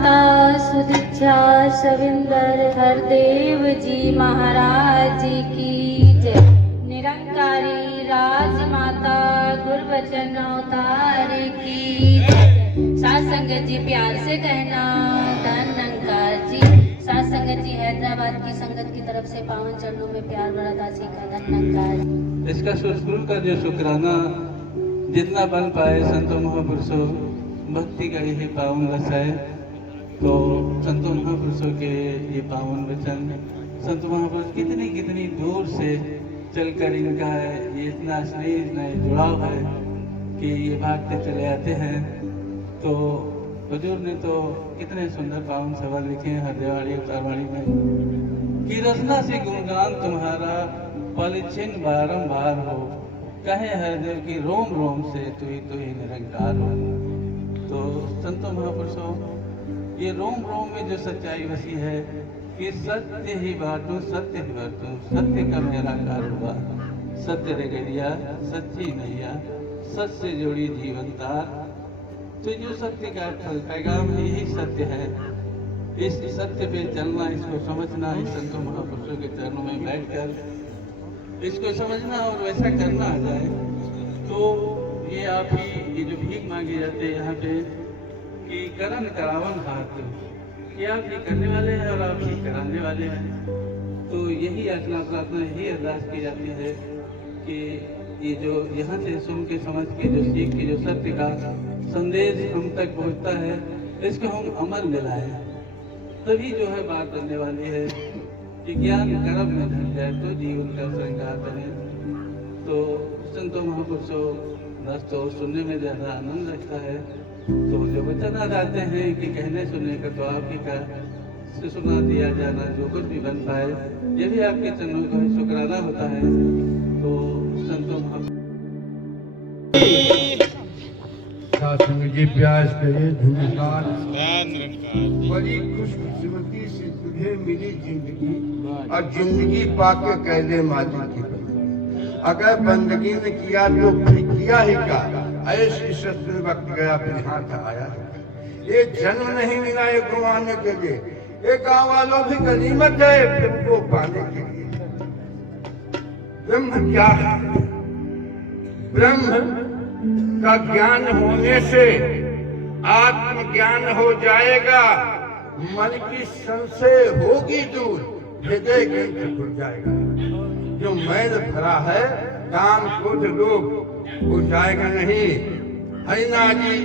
सुदीक्षा सविंदर हरदेव जी महाराज की जय। निरंकारी राजमाता गुरबचन अवतार की जय। साथ संगत जी प्यार से कहना धन्यंकार जी। साथ संगत जी हैदराबाद की संगत की तरफ से पावन चरणों में प्यार भरा दासी का धन्यंकार। इसका शुरू का जो शुक्राना जितना बन पाए संतों महापुरुषों, भक्ति का यही पावन रस है। तो संतों महापुरुषों के ये पावन वचन, संत महापुरुष कितनी कितनी दूर से चलकर इनका ये इतना स्नेह, इतना जुड़ाव है कि ये भागते चले आते हैं। तो हुजूर ने तो कितने सुंदर पावन सवाल लिखे हैं हरदेवाड़ी उतारवाड़ी में कि रचना से गुणगान तुम्हारा पलिछिन बारंबार हो, कहे हरदेव की रोम रोम से तू ही निरंकार हो। तो संतों महापुरुषों, ये रोम रोम में जो सच्चाई बसी है कि सत्य ही बाटूं सत्य ही बरतूं, सत्य का मेरा कार हुआ, सत्य रे गड़िया सच्ची नैया, सच से जोड़ी जीवन तार। तो जो सत्य का पैगाम है यही सत्य है। इस सत्य पे चलना, इसको समझना, इस संतों महापुरुषों के चरणों में बैठकर इसको समझना और वैसा करना आ जाए तो ये आप ही, ये जो भीख मांगी जाते हैं यहाँ पे कि करन करावन हाथ, ये आप ही करने वाले हैं और आप ही कराने वाले हैं। तो यही याचना प्रार्थना, यही अरदास की जाती है कि ये जो यहाँ से सुन के समझ के जो सीख के जो सत्य का संदेश हम तक पहुँचता है, इसको हम अमल में लाएं, तभी जो है बात बनने वाली है कि ज्ञान कर्म में ढल जाए तो जीवन का श्रृंगार बने। तो संतों महापुरुषों बस तो सुनने में ज़्यादा आनंद लगता है। तो जो वचन आ जाते हैं कि कहने सुनने का, तो आप ही का से सुना दिया जाना जो कुछ भी बन पाए, ये भी आपके चरणों का शुक्राना होता है। तो संतों महापुरुषों जी प्यास करे धुनकार, बड़ी खुशकिस्मती से तुझे मिली जिंदगी और जिंदगी पाके कह दे मालिक की बंदगी। अगर बंदगी ने किया तो फिर किया ही का, ऐसी सत्य वक्त गया फिर हाथ आया। ये जन्म नहीं मिला ये गंवाने के लिए, ये गाँव वालों भी गनीमत है तुमको पाने के लिए। ब्रह्म क्या है? ब्रह्म का ज्ञान होने से आत्मज्ञान हो जाएगा, मन की संशय होगी दूर, हृदय ग्रंथ खुल जाएगा। जो मैल भरा है काम क्रोध लोभ हो जाएगा नहीं। हरिना जी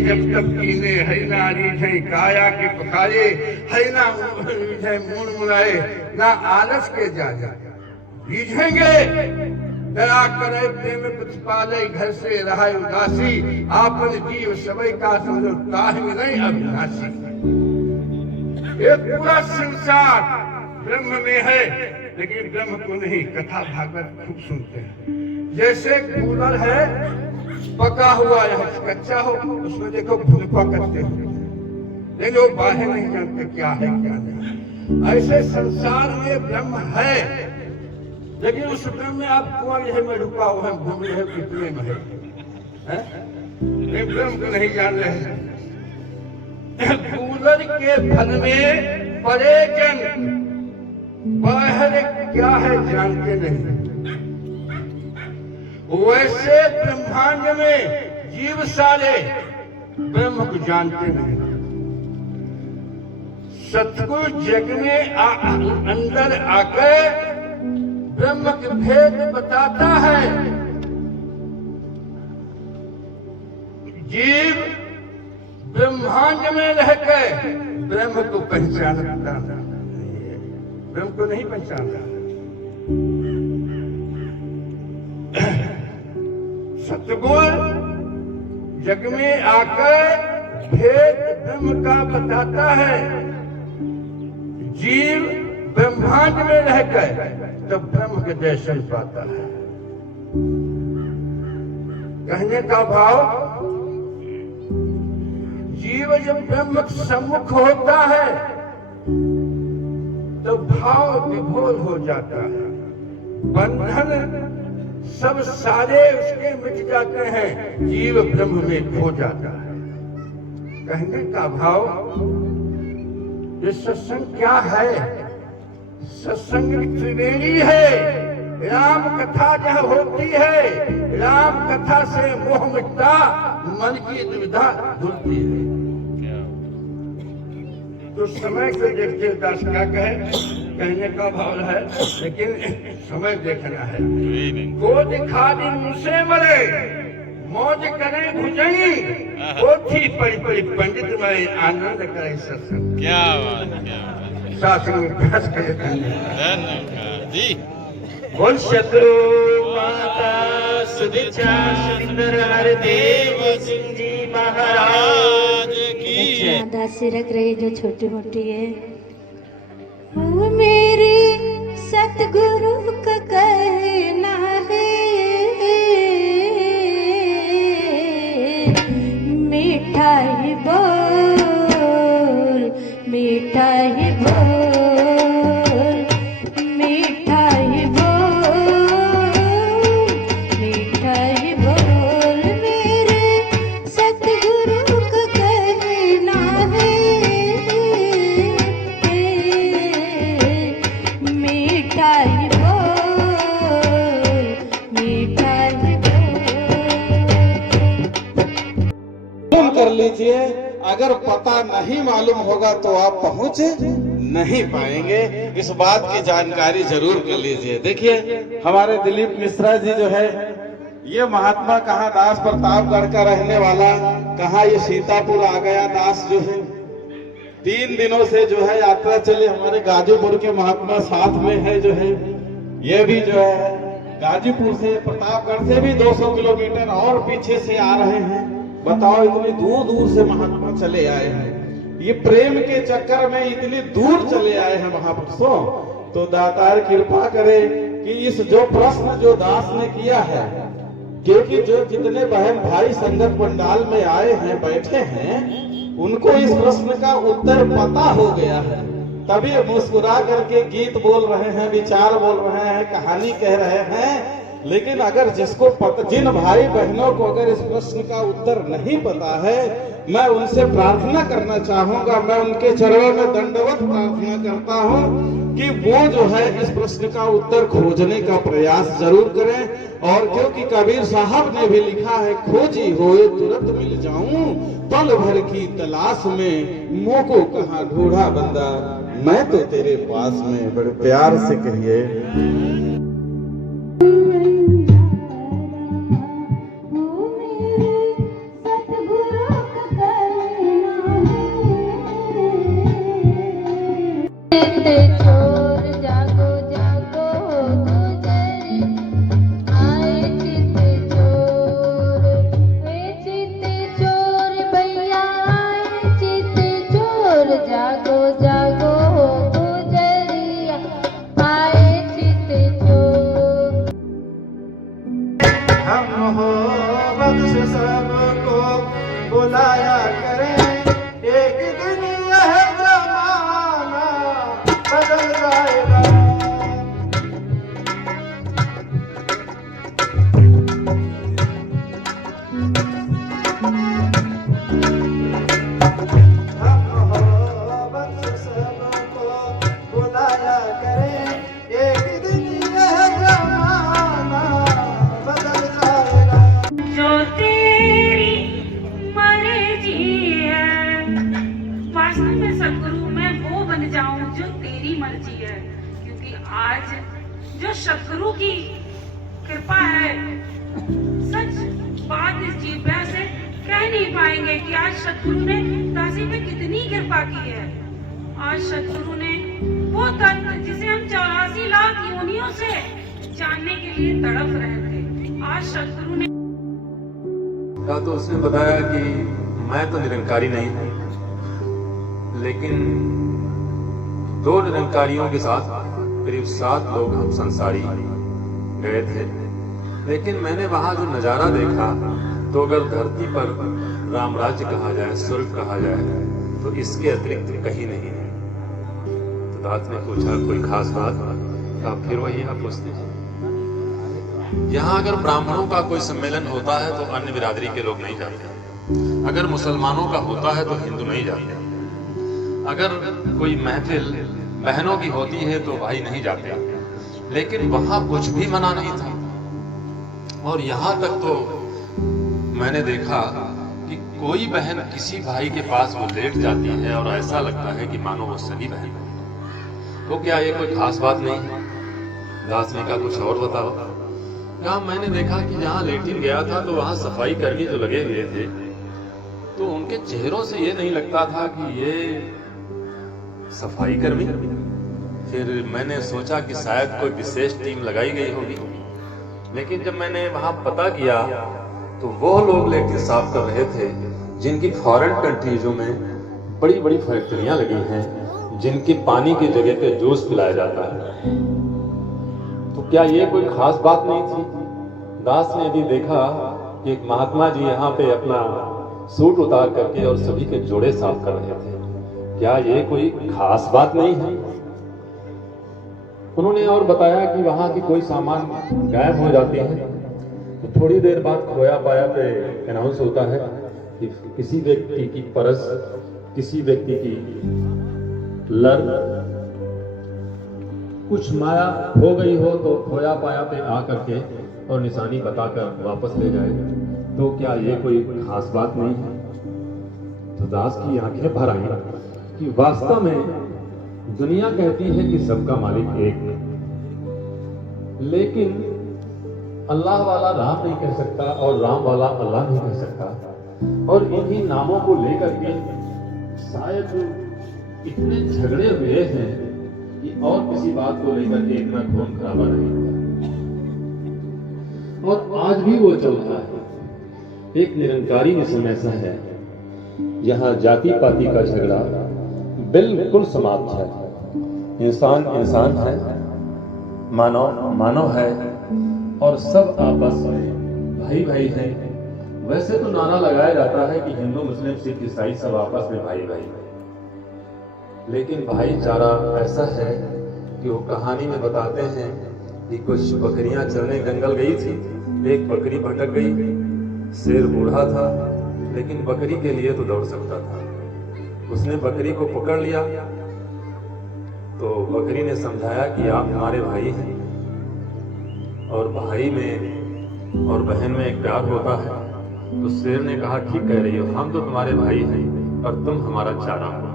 जब तब कीने, हरिना रीझे काया के पखारे, हरिना रीझे मूड मुलाए, ना आलस के जा रीझेंगे। डरा करे प्रेम प्रतिपाले, घर से रहा उदासी, आपन जीव सबई का समझो ताहि में नहीं अविनाशी। ये पूरा संसार ब्रह्म में है, लेकिन ब्रह्म को नहीं। कथा भागवत खूब सुनते हैं। जैसे कूलर है पका हुआ या कच्चा हो, उसमें देखो भूलपा करते हो, लेकिन वो बाहर नहीं जानते क्या है क्या नहीं। ऐसे संसार में ब्रह्म है, लेकिन उस ब्रह्म में आप कुआं यह में रुका हुआ है, घूम रहे कितने में है, ब्रह्म को नहीं जान रहे हैं। कूलर के फल में पड़े जन, बाहर क्या है जानते नहीं। वैसे ब्रह्मांड में जीव सारे ब्रह्म को जानते नहीं। सतगुरु जग में अंदर आकर ब्रह्म के भेद बताता है। जीव ब्रह्मांड में रहकर ब्रह्म को पहचानता नहीं है, ब्रह्म को नहीं पहचानता। सतगुरु जग में आकर भेद ब्रह्म का बताता है। जीव ब्रह्मांड में रहकर तो ब्रह्म के दर्शन पाता है। कहने का भाव, जीव जब ब्रह्म सम्मुख होता है तो भाव विभोर हो जाता है, बंधन सब सारे उसके मिट जाते हैं, जीव ब्रह्म में खो जाता है। कहने का भाव, ये सत्संग क्या है? सत्संग त्रिवेणी है। राम कथा जहाँ होती है, राम कथा से मोह मिटता, मन की दुविधा धुलती है। तो समय को देखते दास क्या कहे, कहने का भाव है, लेकिन समय देखना है। को दिखा दी मुझसे मरे, मौज करे भुजंगी, पोथी पढ़ी पढ़ी पंडित में आनंद करे सत्संग। क्या बात, क्या बात। शास्त्र में बहस करे। धन्यवाद जी। बोल शत्रु माता सुदिचा सुंदर हरदेव सिंह जी महाराज की। दासी रख रही जो छोटी मोटी है, वो मेरे सतगुरु का कहना है, मीठा ही बोल, मीठा ही बोल, मीठा ही बोल, मीठा ही बोल, मेरे सतगुरु का कहना है, मीठा ही बोल, मीठा ही बोल। कर लीजिए, अगर पता नहीं मालूम होगा तो आप पहुंच नहीं पाएंगे। इस बात की जानकारी जरूर कर लीजिए। देखिए हमारे दिलीप मिश्रा जी जो है, ये महात्मा कहाँ दास प्रतापगढ़ का रहने वाला, कहाँ ये सीतापुर आ गया दास जो है, 3 दिनों से जो है यात्रा चली। हमारे गाजीपुर के महात्मा साथ में है जो है, ये भी जो है गाजीपुर से प्रतापगढ़ से भी 200 किलोमीटर और पीछे से आ रहे हैं। बताओ इतनी दूर दूर से महात्मा चले आए हैं, ये प्रेम के चक्कर में इतनी दूर चले आए हैं महापुरुषों। तो दातार कृपा करे कि इस जो प्रश्न जो दास ने किया है, क्योंकि जो जितने बहन भाई संगत पंडाल में आए हैं बैठे हैं, उनको इस प्रश्न का उत्तर पता हो गया है, तभी मुस्कुरा करके गीत बोल रहे हैं, विचार बोल रहे हैं, कहानी कह रहे हैं। लेकिन अगर जिसको जिन भाई बहनों को अगर इस प्रश्न का उत्तर नहीं पता है, मैं उनसे प्रार्थना करना चाहूंगा, मैं उनके चरणों में दंडवत प्रार्थना करता हूं कि वो जो है इस प्रश्न का उत्तर खोजने का प्रयास जरूर करें। और क्योंकि कबीर साहब ने भी लिखा है, खोजी होए तुरंत मिल जाऊं, पल भर की तलाश में मोको कहाँ ढूंढा बंदा, मैं तो तेरे पास में। बड़े प्यार से कहिए। चोर जागो जागो गुजरी, आए चित चोर, वे चित चोर भैया आए चित चोर, जागो जागो गुजरिया, आए चित चोर। हम हो बख्श सबको बुलाया करें, एक दिन यह जमाना बदल जाएगा। हम हो बख्श सबको बुलाया करें, एक दिन यह जमाना बदल जाएगा। जो तेरी मर्जी है, वास्तव में सदगुरु मैं वो बन जाऊं जो तेरी मर्जी है। क्योंकि आज जो सदगुरु की कृपा है, सच बात इस जीभा से कह नहीं पाएंगे कि आज सदगुरु ने दासी पे कितनी कृपा की है। आज सदगुरु ने वो तत्व जिसे हम 84 लाख योनियों से जानने के लिए तड़प रहे थे, आज सदगुरु ने तो उसने बताया कि मैं तो निरंकारी नहीं हूं, लेकिन 2 निरंकारियों के साथ करीब 7 लोग हम संसारी गए थे। लेकिन मैंने वहां जो नजारा देखा, तो अगर धरती पर राम राज्य कहा जाए, स्वर्ग कहा जाए, तो इसके अतिरिक्त कहीं नहीं है। तो दास ने पूछा कोई खास बात, आप फिर वही आप पूछते हैं। यहाँ अगर ब्राह्मणों का कोई सम्मेलन होता है तो अन्य बिरादरी के लोग नहीं जाते, अगर मुसलमानों का होता है तो हिंदू नहीं जाते, अगर कोई महफिल बहनों की होती है तो भाई नहीं जाते, लेकिन वहां कुछ भी मना नहीं था। और यहां तक तो मैंने देखा कि कोई बहन किसी भाई के पास वो लेट जाती है और ऐसा लगता है कि मानो वो सगी बहन है। तो क्या ये कोई खास बात नहीं है? दास ने कहा कुछ और बताओ। कहा मैंने देखा कि जहां लेटिन गया था तो वहां सफाई कर्मी जो लगे हुए थे तो उनके चेहरों से ये नहीं लगता था कि ये सफाई कर्मी। फिर मैंने सोचा कि शायद कोई विशेष टीम लगाई गई होगी, लेकिन जब मैंने वहां पता किया तो वो लोग लेटिन साफ कर रहे थे जिनकी फॉरेन कंट्रीजों में बड़ी बड़ी फैक्ट्रियां लगी हैं, जिनकी पानी की जगह पे जूस पिलाया जाता है। तो क्या ये कोई खास बात नहीं थी? दास ने भी देखा कि एक महात्मा जी यहाँ पे अपना सूट उतार करके और सभी के जोड़े साफ कर रहे थे। क्या ये कोई खास बात नहीं है? उन्होंने और बताया कि वहां की कोई सामान गायब हो जाती है तो थोड़ी देर बाद खोया पाया पे अनाउंस होता है कि किसी व्यक्ति की परस, किसी व्यक्ति की लर कुछ माया हो गई हो तो खोया पाया पे आ करके और निशानी बताकर वापस ले जाए। तो क्या ये कोई खास बात नहीं है? तो दास की आंखें भर आई कि वास्तव में दुनिया कहती है कि सबका मालिक एक है, लेकिन अल्लाह वाला राम नहीं कह सकता और राम वाला अल्लाह नहीं कह सकता। और इन्हीं नामों को लेकर के शायद इतने झगड़े हुए हैं कि और किसी बात को लेकर के इतना खून खराबा नहीं हुआ। और आज भी वो चल रहा है। एक निरंकारी मिशन ऐसा है यहाँ जाति पाति का झगड़ा बिल्कुल समाप्त है। इंसान इंसान है, मानव मानव है और सब आपस में भाई भाई हैं। वैसे तो नारा लगाया जाता है कि हिंदू मुस्लिम सिख ईसाई सब आपस में भाई भाई हैं, लेकिन भाईचारा ऐसा है कि वो कहानी में बताते हैं कि कुछ बकरियां चरने जंगल गई थी, एक बकरी भटक गई, शेर बूढ़ा था लेकिन बकरी के लिए तो दौड़ सकता था। उसने बकरी को पकड़ लिया तो बकरी ने समझाया कि आप हमारे भाई हैं और भाई में और बहन में एक प्यार होता है। तो शेर ने कहा ठीक कह रही हो, हम तो तुम्हारे भाई हैं और तुम हमारा चारा हो।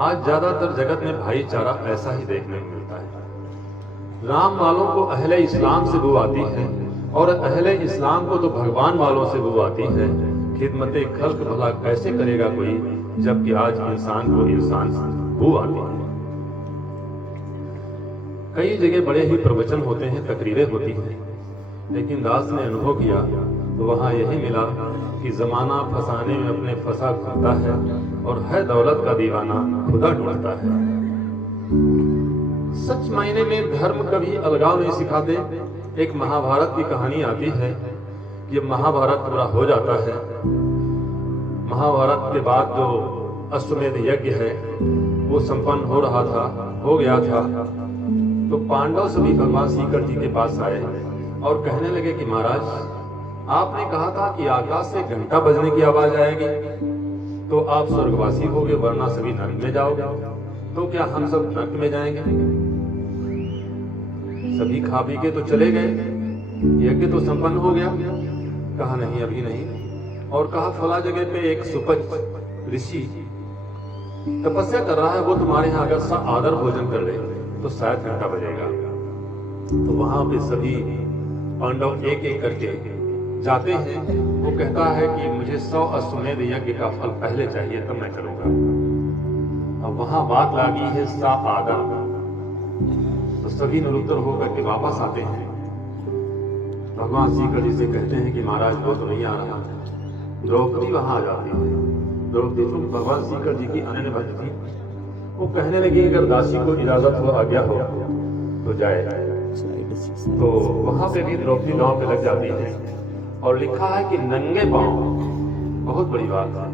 आज ज्यादातर जगत में भाईचारा ऐसा ही देखने को मिलता है। राम वालों को अहले इस्लाम से बू आती है और अहले इस्लाम को तो भगवान वालों से बू आती है। खिदमते खल्क भला कैसे करेगा कोई, जबकि आज इंसान को इंसान से बू आती है। कई जगह बड़े ही प्रवचन होते हैं, तकरीरें होती हैं, लेकिन दास ने अनुभव किया तो वहां यही मिला कि जमाना फंसाने में अपने फंसा घूमता है और है दौलत का दीवाना खुदा ढूंढता है। सच मायने में धर्म कभी अलगाव नहीं सिखाते। एक महाभारत की कहानी आती है कि महाभारत पूरा हो जाता है। महाभारत के बाद जो अश्वमेध यज्ञ है वो संपन्न हो रहा था, हो गया था। तो पांडव सभी भगवान सीकर जी के पास आए और कहने लगे कि महाराज आपने कहा था कि आकाश से घंटा बजने की आवाज आएगी तो आप स्वर्गवासी होगे, वरना सभी नरक में जाओगे। तो क्या हम सब नरक में जाएंगे? सभी खा पी के तो चले गए, यज्ञ तो संपन्न हो गया। कहा नहीं, अभी नहीं। और कहा फला जगह पे एक सुपज ऋषि तपस्या कर रहा है, वो तुम्हारे यहाँ अगर आदर भोजन कर ले तो शायद घंटा बजेगा। तो वहां पे सभी पांडव एक एक करके जाते हैं। वो कहता है कि मुझे 100 अश्वमेध यज्ञ का फल पहले चाहिए तब मैं चलूंगा। अब वहां बात लगी है सा आदर। तो सभी निरुत्तर होकर के वापस आते हैं। भगवान सीकर जी से कहते हैं कि महाराज वो तो नहीं आ रहा है। द्रौपदी वहां आ जाती है। द्रौपदी तो भगवान सीकर जी की अनन्य भक्त थी। वो कहने लगी अगर दासी को इजाजत हो, आज्ञा हो तो जाए। तो वहां पे भी द्रौपदी दांव पे लग जाती है और लिखा है कि नंगे पांव, बहुत बड़ी बात है,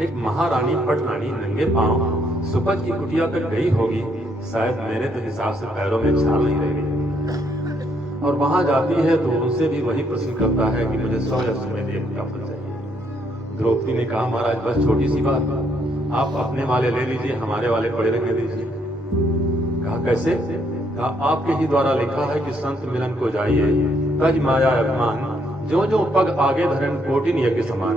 एक महारानी पटरानी नंगे पांव सुपज की कुटिया तक गई होगी। शायद मेरे तो हिसाब से पैरों में छाल नहीं रह गई। और वहां जाती है तो उनसे भी वही प्रश्न करता है कि मुझे 100 अश्वमेध यज्ञ का फल चाहिए। द्रौपदी ने कहा महाराज बस छोटी सी बात, आप अपने वाले ले लीजिए, हमारे वाले पड़े रहने दीजिए। कहा कैसे? कहा आपके ही द्वारा लिखा है कि संत मिलन को जाइए, तज माया अभिमान, जो जो पग आगे धरन कोटिन यज्ञ समान।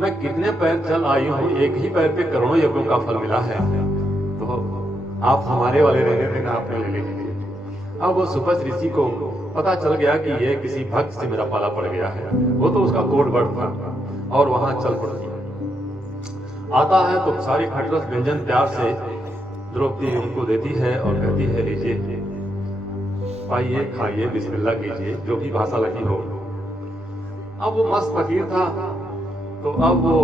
मैं कितने पैर चल आई हूँ, एक ही पैर पे करोड़ों यज्ञों का फल मिला है, तो आप हमारे वाले रहने देना, आपने ले लीजिए। अब वो सुपस ऋषि को पता चल गया कि ये किसी भक्त से मेरा पाला पड़ गया है, वो तो उसका कोड वर्ड था, और वहां चल पड़ती है। आता है तो सारी खटरस व्यंजन प्यार से द्रौपदी उनको देती है और कहती है लीजिए, पाइए, खाइए, बिस्मिल्लाह कीजिए, जो भी भाषा लगी हो। अब वो मस्त फकीर था, तो अब वो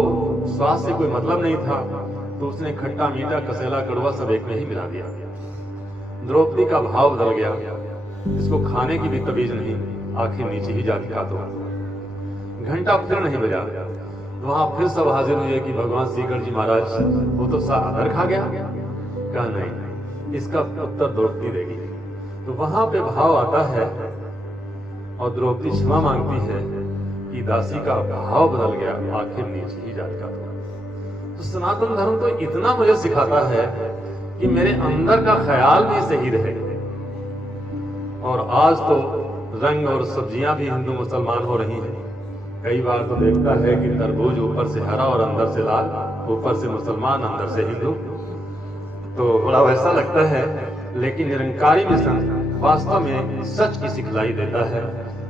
स्वाद से कोई मतलब नहीं था, तो उसने खट्टा मीठा कसेला कड़वा सब एक में ही मिला दिया। द्रौपदी का भाव बदल गया, इसको खाने की भी तमीज नहीं, आखिर नीचे ही जाती खा। तो घंटा फिर नहीं बजा, वहां फिर सब हाजिर हुए कि भगवान श्रीकर जी महाराज वो तो सादर खा गया। कहा नहीं, इसका उत्तर द्रौपदी देगी। तो वहां पे भाव आता है और द्रौपदी क्षमा मांगती है कि दासी का भाव बदल गया, आखिर नीचे ही जाकर। तो सनातन धर्म तो इतना मुझे सिखाता है कि मेरे अंदर का ख्याल भी सही रहे। और आज तो रंग और सब्जियां भी हिंदू मुसलमान हो रही हैं। कई बार तो देखता है कि तरबूज ऊपर से हरा और अंदर से लाल, ऊपर से मुसलमान अंदर से हिंदू, तो बड़ा वैसा लगता है। लेकिन निरंकारी मिशन वास्तव में सच की सिखलाई देता है,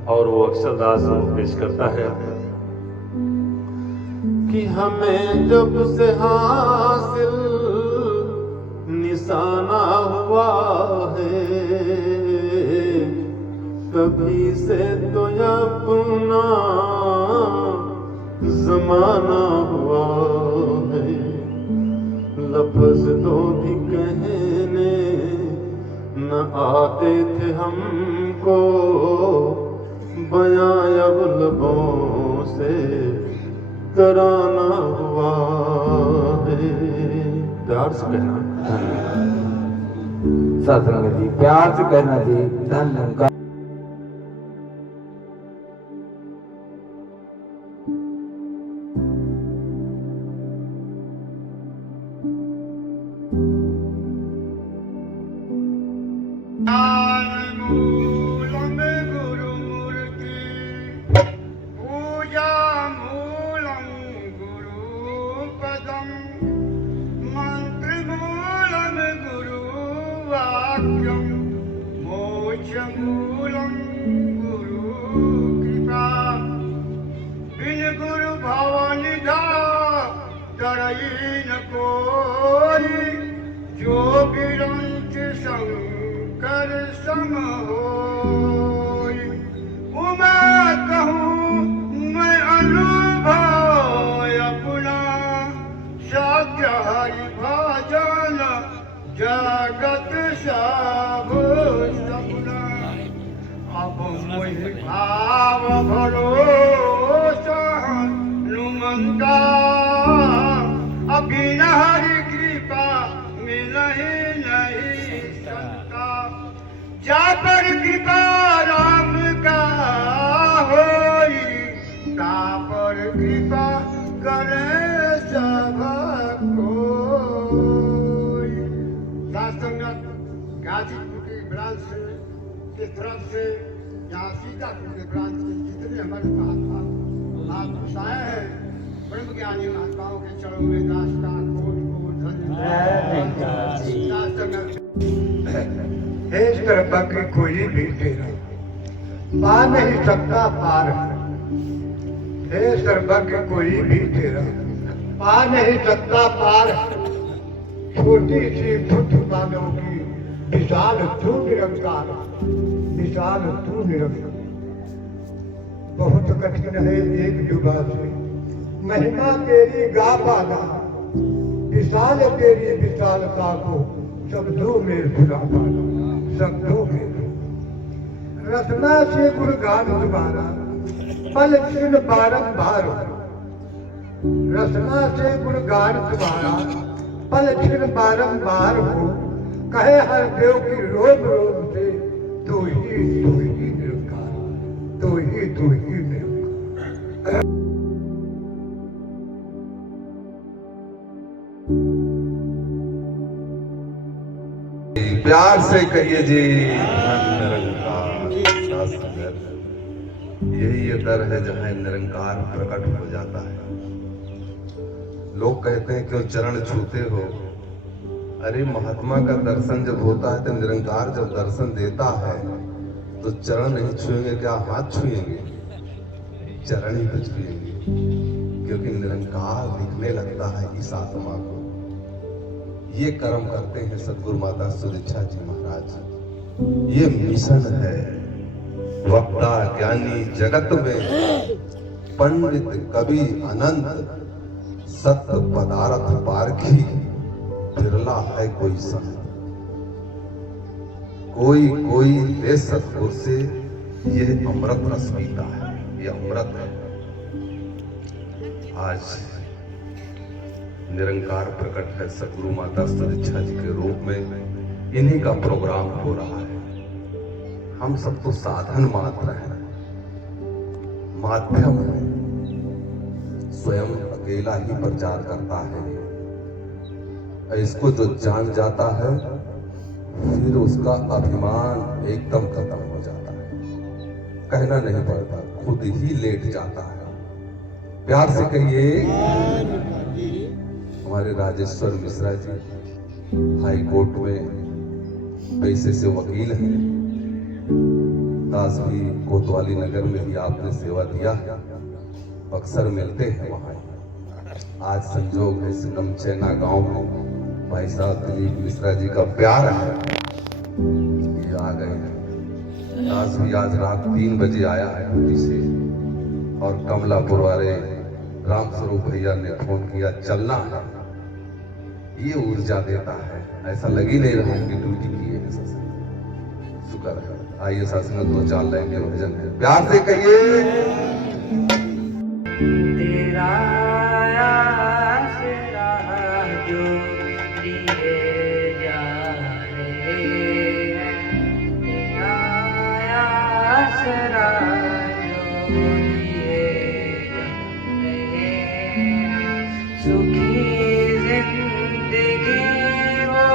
और वो अक्षरदास पेश करता है कि हमें जब से हासिल निशाना हुआ है, कभी से तो अपना जमाना हुआ है। लफ्ज तो भी कहने न आते थे हमको, बयां अब लबों से तराना हुआ है। प्यार से कहना सत्संग जी, प्यार से कहना जी, धन्यवाद। जगत सब सपना, अब मोहि भाव भरोसा हनुमंता, अभी हरि कृपा मिलहि नहीं सकता। जा पर कृपा राम का होई, ता पर कृपा करे सबको। गाजीपुर के ब्रांच के तरफ से यहाँ सीतापुर के ब्रांच के जितने हमारे महात्मा महापुरुष आए हैं, ब्रह्म ज्ञानी महात्माओं के चरणों में दास्तान कोट धन्यवाद। इस तरह की कोई भी तेरा पा नहीं सकता पार, इस तरह की कोई भी तेरा पा नहीं सकता पार। छोटी सी बुद्ध मानव की विशाल तू निरंकार, विशाल तू निरंकार। बहुत कठिन है एक युवा से महिमा तेरी गा पाना, विशाल तेरी विशालता को शब्दों में भुला पाना, शब्दों में। रचना से गुणगान तुम्हारा पल क्षण बारंबार, रचना से गुणगान तुम्हारा पल क्षण बारंबार हो। कहे हर देव की रोम रोम से तू ही निरंकार, तू ही निरंकार। प्यार से कहिए जी निरंकार शासनगर। यही ये दर है जहां निरंकार प्रकट हो जाता है। लोग कहते हैं क्यों चरण छूते हो। अरे महात्मा का दर्शन जब होता है तो निरंकार जब दर्शन देता है तो चरण नहीं छुएंगे, क्या हाथ छुएंगे? चरण ही तो छुएंगे, क्योंकि निरंकार दिखने लगता है इस आत्मा को। ये कर्म करते हैं सदगुरु माता सुदीक्षा जी महाराज। ये मिशन है। वक्ता ज्ञानी जगत में पंडित कवि अनंत, सत्य पदार्थ पारखी बिरला है कोई संत। कोई कोई दे सतगुर से यह अमृत रस पीता है, ये अमृत है। आज निरंकार प्रकट है सदगुरु माता सुदीक्षा जी के रूप में। इन्हीं का प्रोग्राम हो रहा है। हम सब तो साधन मात्र हैं, माध्यम है। स्वयं अकेला ही प्रचार करता है। इसको जो जान जाता है फिर उसका अभिमान एकदम खत्म हो जाता है। कहना नहीं पड़ता, खुद ही लेट जाता है। प्यार से कहिए। हमारे राजेश्वर मिश्रा जी हाई कोर्ट में पैसे से वकील हैं। दास भी कोतवाली नगर में भी आपने सेवा दिया है, अक्सर मिलते हैं वहां। आज संजोग है सिकमचैना गांव में भाई साहब दिलीप मिश्रा जी का प्यार है, ये आ गए हैं। दास भी आज रात 3 बजे आया है ड्यूटी से, और कमलापुर वाले रामस्वरूप भैया ने फोन किया चलना है। ये ऊर्जा देता है, ऐसा लग ही नहीं रहा कि ड्यूटी की है। शुक्र है। आइए सासंग 2-4 लाइन के भजन है। प्यार से कहिए। तेरा आसरा जो लिए जा रहे हैं, तेरा आसरा जो लिए जा रहे हैं, सुखी जिंदगी वो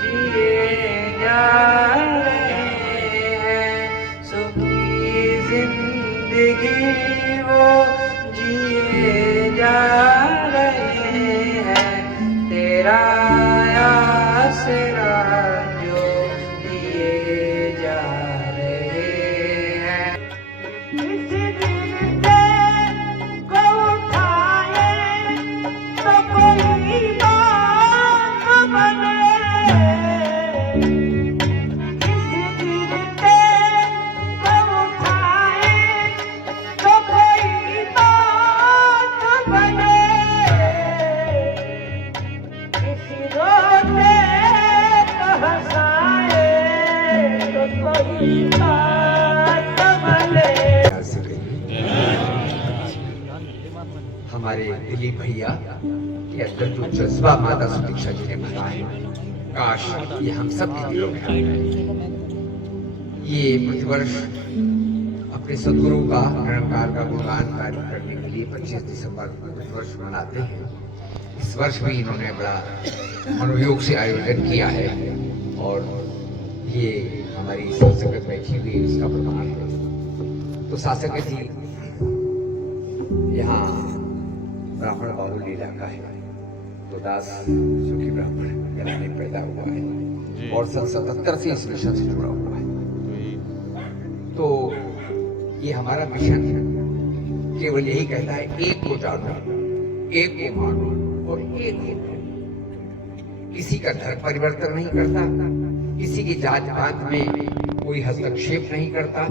जिए जा रहे हैं, सुखी जिंदगी वो जिए जा रहे हैं। तेरा आसरा जो दिए जा रहे हैं। इस दिल से को उठाए तो कोई बात बने। इस दिल से को उठाए तो कोई बात बने। किसी रोते तो हंसाए तो कोई बात बने। हमारे दिलीप भैया के अंदर जो जज्बा माता सुदीक्षा जी ने भरा है, काश ये हम सब के दिलों में आए। ये प्रतिवर्ष अपने सदगुरु का निरंकार का गुणगान गायन करने के लिए 25 दिसंबर प्रतिवर्ष मनाते हैं। इस वर्ष भी इन्होंने बड़ा मनोयोग से आयोजन किया है, और ये हमारी संसद बैठी हुई इसका प्रमाण है। तो शासक जी यहाँ ब्राह्मण बाहुल इलाका है, तो दास सुखी ब्राह्मण घराने पैदा हुआ है और सन 77 से इस मिशन से जुड़ा हुआ है। तो ये हमारा मिशन केवल यही कहता है, एक को जानो, एक को मानो और एक को मानो। किसी का धर्म परिवर्तन नहीं करता, किसी की जात पात में कोई हस्तक्षेप नहीं करता,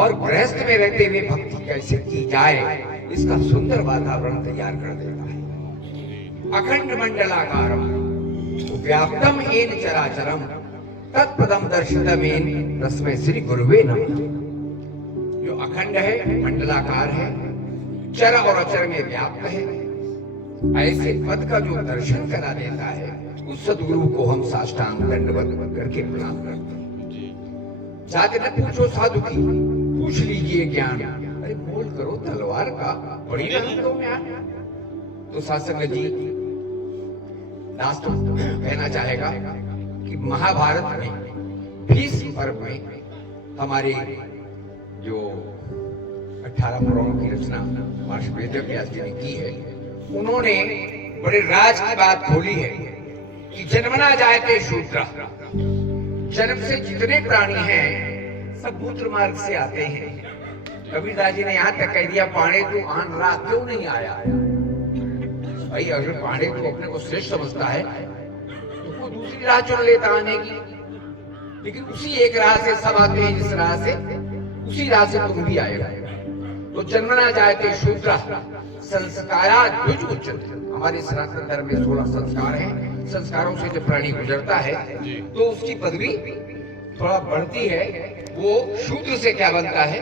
और गृहस्थ में रहते हुए भक्ति कैसे की जाए इसका सुंदर वातावरण तैयार कर देता है। अखंड मंडलाकारम व्याप्तम येन चराचरम तत्पदम दर्शितमेन तस्मै श्री गुरुवे नमः। जो अखंड है, मंडलाकार है, चर और अचर में व्याप्त है, ऐसे पद का जो दर्शन करा देता है, उस सदगुरु को हम साष्टांग दंडवत करके प्रणाम करते हैं। जाते न पूछो साधु की, पूछ लीजिए ज्ञान। अरे बोल करो तलवार का, बड़ी रंगों में आना। तो सासंग जी लास्ट कहना चाहेगा कि महाभारत में भीष्म पर्व में हमारे जो 18 पुराणों की रचना महर्षि वेदव्यास जी ने की है, उन्होंने बड़े राज की बात खोली है कि जन्मना जायते शूद्र, जन्म से जितने प्राणी हैं सब मूत्र मार्ग से आते हैं। कबीरदास जी ने यहाँ तक कह दिया, पाणे तू आन राह क्यों नहीं आया। भाई अगर पाणे तू अपने को श्रेष्ठ समझता है तो वो दूसरी राह चुन लेता आने की, लेकिन उसी एक राह से सब आते हैं, जिस राह से उसी राह से तुम भी आएगा। तो जन्मना जायते शूद्र संस्कारा द्विज उच्चते। हमारे सनातन धर्म में 16 संस्कार हैं। संस्कारों से जब प्राणी गुजरता है तो उसकी पदवी थोड़ा बढ़ती है। वो शूद्र से क्या बनता है,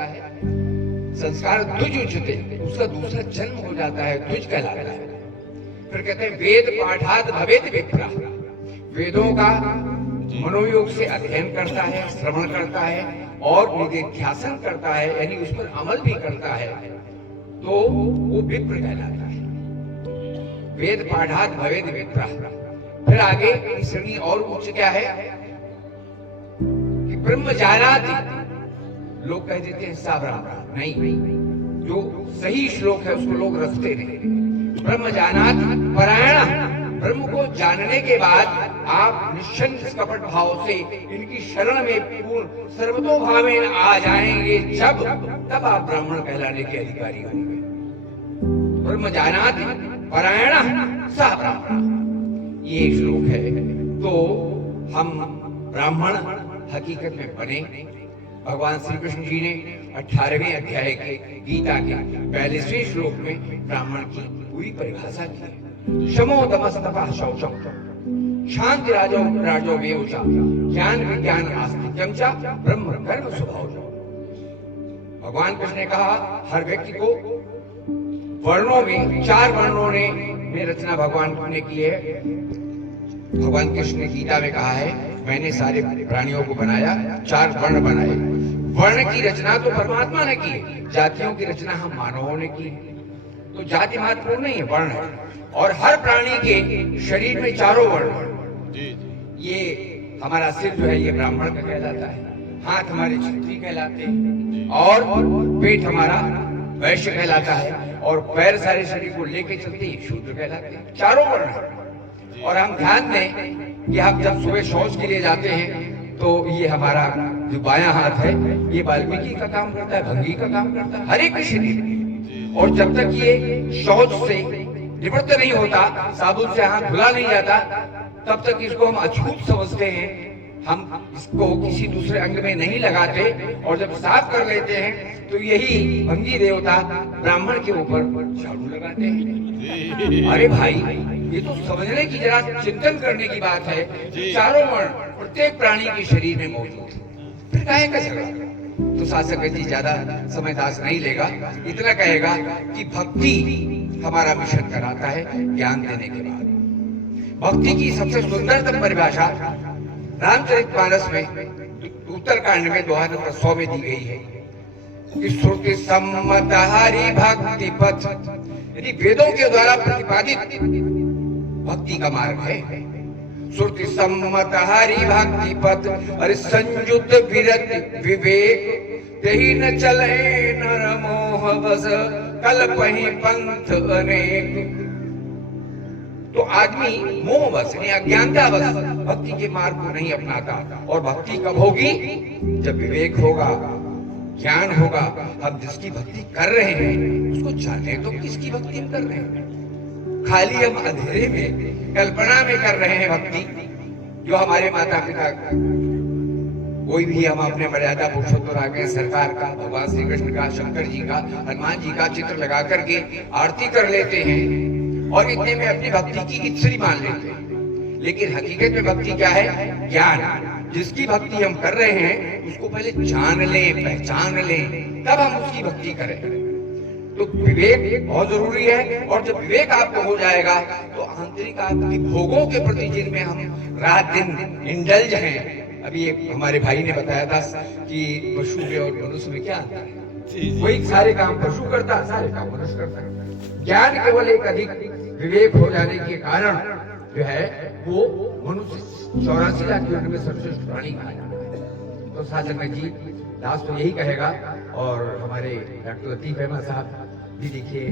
संस्कार द्विज उच्चते, उसका दूसरा जन्म हो जाता है, द्विज कहलाता है। फिर कहते हैं वेद पाठात भवेत विप्रा, वेदों का मनोयोग से अध्ययन करता है, श्रवण करता है और निधिध्यासन करता है, यानी उस पर अमल भी करता है, तो वो विप्र कहलाता है। वेद पाठात भवेत विप्रा। फिर आगे श्रेणी और उच्च क्या है कि ब्रह्म जानाति। लोग कह देते हैं सा ब्राह्मण, नहीं, जो सही श्लोक है उसको लोग रखते नहीं। ब्रह्म जानाति परायण, ब्रह्म को जानने के बाद आप निष्कपट भाव से इनकी शरण में पूर्ण सर्वतोभावेन आ जाएंगे, जब तब आप ब्राह्मण कहलाने के अधिकारी होंगे। ब्रह्म जानाति परायण सह ब्राह्मण, ये श्लोक है। तो हम ब्राह्मण हकीकत में बने। भगवान श्री कृष्ण जी ने 18वें अध्याय के गीता के 42वें श्लोक में ब्राह्मण की पूरी परिभाषा की। शमो दमस्तपः शौचम शांति राजो वेयोचा ज्ञान विज्ञान आस्तिक्यम च ब्रह्म कर्म स्वभावजो। भगवान कृष्ण ने कहा हर व्यक्ति को वर्णों में 4 वर्णों में रचना भगवान ने की है। भगवान कृष्ण ने गीता में कहा है मैंने सारे प्राणियों को बनाया, 4 वर्ण बनाए। वर्ण की रचना तो परमात्मा ने की, जातियों की रचना हम मानवों ने की। तो जाति महत्वपूर्ण नहीं है, वर्ण है। और हर प्राणी के शरीर में 4 वर्ण। ये हमारा सिर जो है ये ब्राह्मण का कहलाता है, हाथ हमारे क्षत्रिय कहलाते हैं और पेट हमारा वैश्य कहलाता है और पैर सारे शरीर को लेके चलते हैं शूद्र कहलाते हैं। 4 वर्ण है। और हम ध्यान दें कि हम जब सुबह शौच के लिए जाते हैं तो ये हमारा जो बायां हाथ है ये वाल्मीकि का काम करता है, भंगी का काम करता है, हर एक के शरीर। और जब तक ये शौच से निवृत्त नहीं होता, साबुन से हाथ धुला नहीं जाता, तब तक इसको हम अछूत समझते हैं। हम इसको किसी दूसरे अंग में नहीं लगाते और जब साफ कर लेते हैं तो यही भंगी देवता ब्राह्मण के ऊपर झाड़ू लगाते हैं। अरे भाई, ये तो समझने की, जरा चिंतन करने की बात है। 4 वर्ण प्रत्येक प्राणी के शरीर में मौजूद है। फिर काहे का झगड़ा? तो शासक जी ज्यादा समय दास नहीं लेगा, इतना कहेगा कि भक्ति हमारा मिशन कराता है ज्ञान देने के बाद। भक्ति की सबसे सुंदरतम परिभाषा रामचरितमानस में उत्तरकांड में दोहा नंबर 100 में दी गई है कि श्रुति सम्मत हरि भक्ति पथ, यदि वेदों के द्वारा प्रतिपादित भक्ति का मार्ग है। श्रुति सम्मत हरि भक्ति पथ, अरे संयुक्त विरत विवेक तेहि न चले नर मोह बस कल्पहि पंथ अनेक। तो आदमी मोह बस यानी अज्ञानता बस भक्ति के मार्ग को नहीं अपनाता। और भक्ति कब होगी? जब विवेक होगा, ज्ञान होगा। हम जिसकी भक्ति कर रहे हैं उसको जाने तो किसकी भक्ति हम कर रहे हैं। खाली हम अंधेरे में कल्पना में कर रहे हैं भक्ति। जो हमारे माता पिता, कोई भी हम अपने मर्यादा पुरुषोत्तम आगे सरकार का, भगवान श्री कृष्ण का, शंकर जी का, हनुमान जी का चित्र लगा करके आरती कर लेते हैं और इतने में अपनी भक्ति की इच्छा मान लेते हैं। लेकिन हकीकत में भक्ति क्या है? ज्ञान। जिसकी भक्ति हम कर रहे हैं उसको पहले जान लें, पहचान लें, तब हम उसकी भक्ति करें। तो विवेक बहुत जरूरी है। और जब विवेक आपको हो जाएगा तो आंतरिक आपकी भोगों के प्रति जिनमें हम रात दिन इंडल्ज हैं। अभी एक हमारे भाई ने बताया था कि पशु में और मनुष्य में क्या अंतर है। वही सारे काम पशु करता है, सारे काम मनुष्य करता है। ज्ञान केवल एक अधिक विवेक हो जाने के कारण जो है वो मनुष्य 84 लाख योनि में सर्वश्रेष्ठ प्राणी कहा जाता है। तो साधक में जी दास तो यही कहेगा। और हमारे डॉक्टर लतीफ अहमद साहब भी देखिए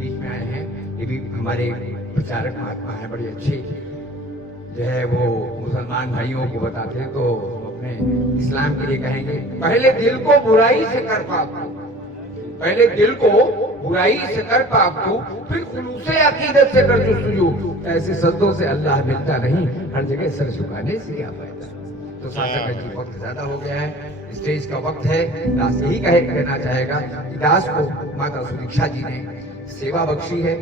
बीच में आए हैं, ये भी हमारे प्रचारक महात्मा हैं, बड़े अच्छे जो है वो मुसलमान भाइयों को बताते हैं। तो अपने इस्लाम के लिए कहेंगे, पहले दिल को बुराई से कर पाप तू, पहले दिल को बुराई से कर पाप तू, फिर खुलूसे अकीदत से कर जुस्तजू। ऐसे सजदों से अल्लाह मिलता नहीं, हर जगह सर झुकाने से क्या फायदा। तो साधक जी वक्त ज्यादा हो गया है, स्टेज का वक्त है। दास यही कहना चाहेगा कि दास को माता सुदीक्षा जी ने सेवा बख्शी है।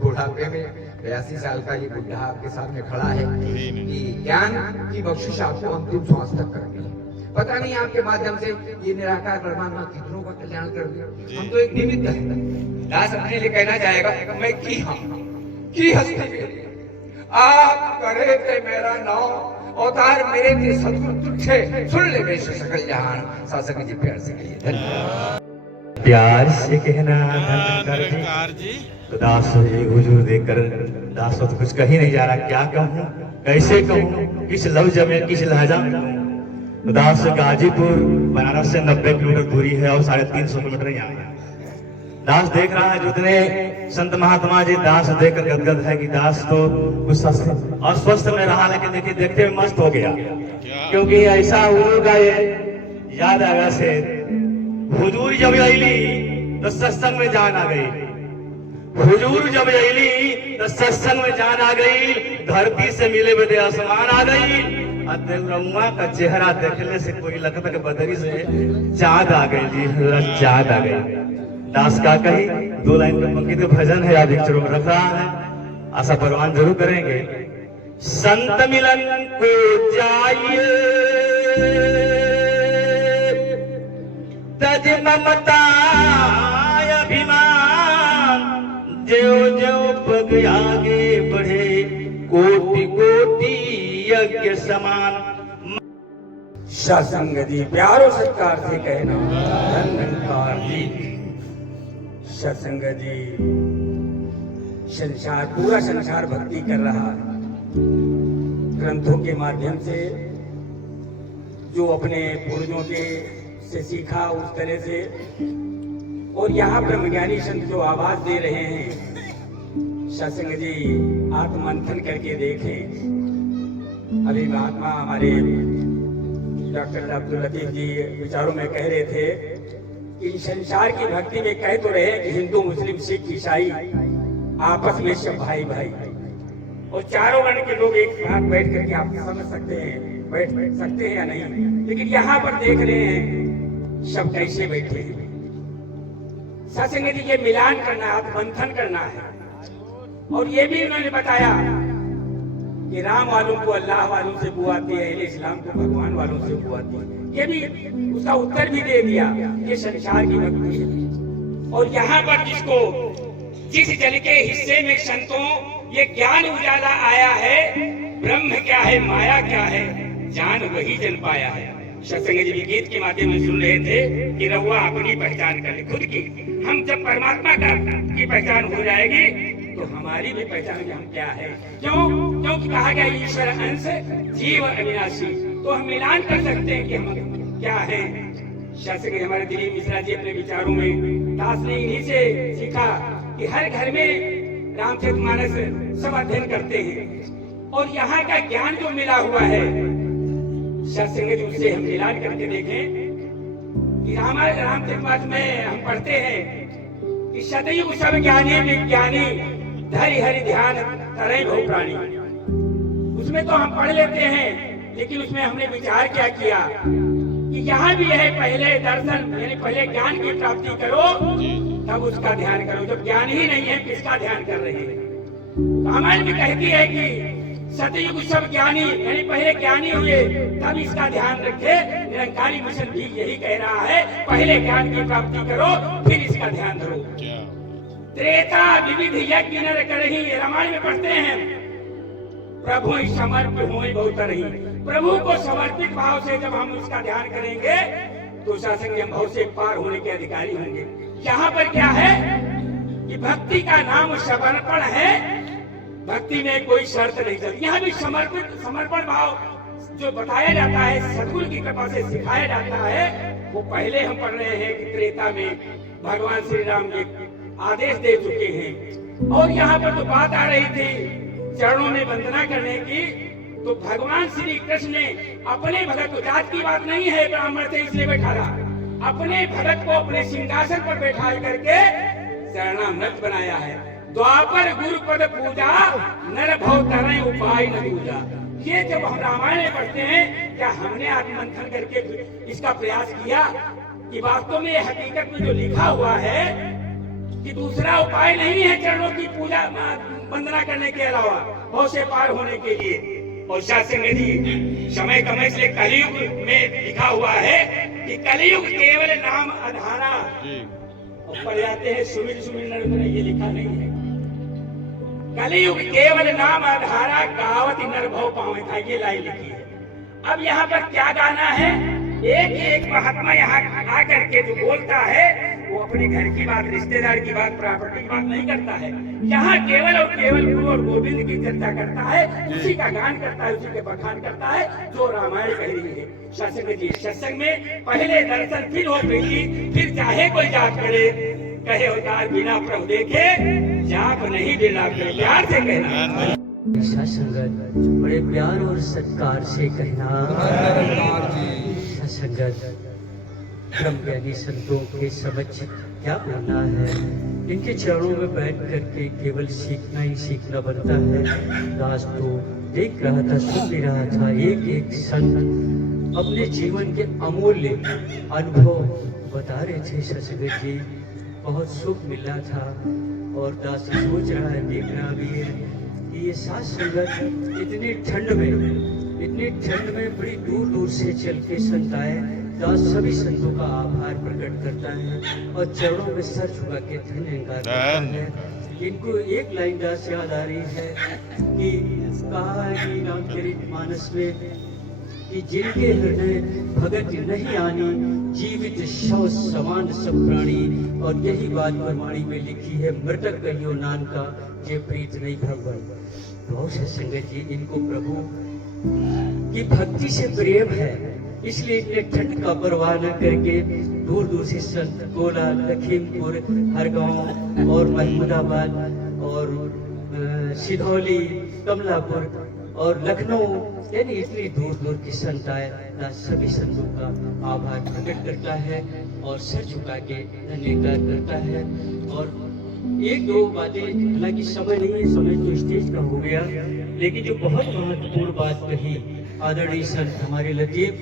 बुढ़ापे में 82 साल का ये बुढ़ा आपके सामने खड़ा है कि ज्ञान की बख्शिश आपको अंतिम श्वास तक करनी है। पता नहीं आपके माध्यम से ये निराकार परमात्मा कितनों का कल्याण कर दिया। हम तो एक निमित्त है। दास अपने लिए कहना चाहेगा, मैं की हस्ती आप करे थे मेरा नाम, अवतार मेरे थे सतगुरु तुझे, सुन ले बेश सकल जहान। शासक जी प्यार से कहिए धन्यवाद। प्यार से कहना धन्यवाद जी। तो दास ये हुजूर देखकर दास तो कुछ कही नहीं जा रहा, क्या कहूँ, कैसे कहूँ, किस लफ्ज में, किस लहजा में कहूँ। तो दास गाजीपुर बनारस से 90 किलोमीटर दूरी है और 350 किलोमीटर यहाँ है। दास देख रहा है जितने संत महात्मा जी दास देखकर गदगद है कि दास तो कुछ अस्वस्थ में रहा, लेकिन देखिए देखते हुए मस्त हो गया। क्योंकि ऐसा हुजूर का ये याद आया से हुजूर जब अली तो सत्संग में जान आ गई, हुजूर जब अली तो सत्संग में जान आ गई, धरती से मिले बदे आसमान आ गई। रउआ का चेहरा देखने से कोई लगता कि बदरी से चाँद आ गई जी, चाँद आ गई। दास का कही 2 लाइन का पंक्ति तो भजन है, आज अक्षरों में रख रहा है, आशा परवान जरूर करेंगे। संत मिलन को जाइए तज ममता अभिमान, जो जो पग आगे बढ़े कोटि कोटि यज्ञ समान। सत्संग जी प्यारो सत्कार से कहना धन्यकार जी। सत्संग जी संसार, पूरा संसार भक्ति कर रहा है ग्रंथों के माध्यम से, जो अपने पूर्वजों के से सीखा उस तरह से। और यहाँ ब्रह्मज्ञानी संत जो आवाज दे रहे हैं, सत्संग जी आत्ममंथन करके देखें। अभी महात्मा हमारे डॉक्टर अब्दुल लतीफ जी विचारों में कह रहे थे कि संसार की भक्ति में कह तो रहे कि हिंदू मुस्लिम सिख ईसाई आपस में सब भाई भाई, और चारों वर्ण के लोग एक साथ बैठ करके आप समझ सकते हैं, बैठ सकते हैं या नहीं। लेकिन यहाँ पर देख रहे हैं सब कैसे बैठे हैं। सत्संग जी ये मिलान करना है, मंथन करना है। और ये भी उन्होंने बताया कि राम वालों को अल्लाह वालों से बुआती है, इस्लाम को भगवान वालों से बुआती है। ये भी उसका उत्तर भी दे दिया, ये संसार की भक्ति है। और यहाँ पर जिसको जिस जल के हिस्से में संतों ये ज्ञान उजाला आया है, ब्रह्म क्या है माया क्या है जान वही जन पाया है। सत्संग जी गीत के माध्यम से सुन रहे थे कि रहुआ अपनी पहचान कर ले खुद की। हम जब परमात्मा की पहचान हो जाएगी तो हमारी भी पहचान हम क्या है। क्योंकि कहा गया ईश्वर अंश जीव अविनाशी, तो हम मिलान कर सकते हैं कि हम क्या है। सत्संग हमारे दिलीप मिश्रा जी अपने विचारों में, दास ने इन्हीं से सीखा कि हर घर में रामचरितमानस सब अध्ययन करते हैं। और यहाँ का ज्ञान जो मिला हुआ है सत्संग जी, उससे हम मिलान करके देखें कि रामचरितमानस में हम पढ़ते हैं कि सदैव सब ज्ञानी विज्ञानी धरि हरि ध्यान करे भो प्राणी। उसमें तो हम पढ़ लेते हैं, लेकिन उसमें हमने विचार क्या किया कि यहाँ भी है पहले दर्शन, यानी पहले ज्ञान की प्राप्ति करो तब उसका ध्यान करो। जब ज्ञान ही नहीं है किसका ध्यान कर रहे हैं। रामायण भी कहती है कि सतयुग सब ज्ञानी, यानी पहले ज्ञानी हुए तब इसका ध्यान रखे। निरंकारी मिशन भी यही कह रहा है, पहले ज्ञान की प्राप्ति करो फिर इसका ध्यान धरो। त्रेता विविध यज्ञ नर करहि, रामायण में पढ़ते हैं प्रभु समर्पित होई बहुत रही। प्रभु को समर्पित भाव से जब हम उसका ध्यान करेंगे तो सत्संग हम भाव से पार होने के अधिकारी होंगे। यहाँ पर क्या है कि भक्ति का नाम समर्पण है, भक्ति में कोई शर्त नहीं चलती। यहाँ भी समर्पण भाव जो बताया जाता है, सदगुरु की कृपा से सिखाया जाता है, वो पहले हम पढ़ रहे हैं कि त्रेता में भगवान श्री राम जी आदेश दे चुके हैं। और यहाँ पर जो बात आ रही थी चरणों में वंदना करने की, तो भगवान श्री कृष्ण ने अपने भगत को, जात की बात नहीं है, ब्राह्मण से इसलिए बैठा रहा, अपने भगत को अपने सिंहासन पर बैठा करके शरणामृत बनाया है। द्वापर गुरु पद पूजा, नर भव तरय उपाय न पूजा। ये जब हम रामायण में पढ़ते हैं, क्या हमने आत्ममंथन करके इसका प्रयास किया कि वास्तव में हकीकत में जो लिखा हुआ है कि दूसरा उपाय नहीं है चरणों की पूजा वंदना करने के अलावा भव से पार होने के लिए। और शास्त्र जी समय कम इसलिए कलयुग में लिखा हुआ है कि कलयुग केवल नाम आधारा, और पढ़ जाते हैं सुमिर सुमिर नर, ये लिखा नहीं है। कलयुग केवल नाम आधारा, गावत नर भव पावे था, ये लाइन लिखी है। अब यहाँ पर क्या गाना है, एक एक महात्मा यहाँ आकर के जो बोलता है वो अपने घर की बात, रिश्तेदार की बात, प्रॉपर्टी की बात नहीं करता है। यहाँ केवल और केवल गुरु और गोविंद की चर्चा करता है, उसी का गान करता है, उसी के बखान करता है जो रामायण कह रही है। सत्संग जी, सत्संग में पहले दर्शन फिर हो प्रीति, फिर चाहे कोई जाप करे, कहे उतार बिना प्रभु देखे, जाप नहीं देना, प्यार से कहना। ऐसा संगत बड़े प्यार और सत्कार से कहना। संगत ब्रह्म ज्ञानी संतों के समक्ष क्या बोलना है, इनके चरणों में बैठ करके केवल सीखना ही सीखना बनता है। दास तो देख रहा था, सुन भी रहा था, एक एक संत अपने जीवन के अमूल्य अनुभव बता रहे थे। सत्संगत जी, बहुत सुख मिल रहा था, और दास सोच रहा है, देख रहा भी है कि ये साथ संगत इतनी ठंड में बड़ी दूर दूर से चल के संत आए। दास सभी संतों का आभार प्रकट करता है और चरणों में सर झुका के धन्यवाद करता है। इनको एक लाइन दास याद आ रही है कि कहा है कि रामचरित मानस में कि जिनके हृदय भगत नहीं आनी, जीवित शव समान सब प्राणी। और यही बात परमाणी में लिखी है, मृतक कहियो नान का, जे प्रीत नहीं भगवान। बहुत से संगत जी, इनको प्रभु की भक्ति से प्रेम है, इसलिए इतने ठंड का परवाह न करके दूर दूर से संत गोला, लखीमपुर, हरगांव और महमूदाबाद और सिधौली, कमलापुर और लखनऊ, यानी इतनी दूर दूर के संत आए। सभी संतों का आभार प्रकट करता है और सर झुका के धन्यवाद करता है। और एक दो बातें, हालांकि समय नहीं है, समय तो स्टेज का हो गया, लेकिन जो बहुत महत्वपूर्ण बात कही आदरणीय संत हमारे लतीफ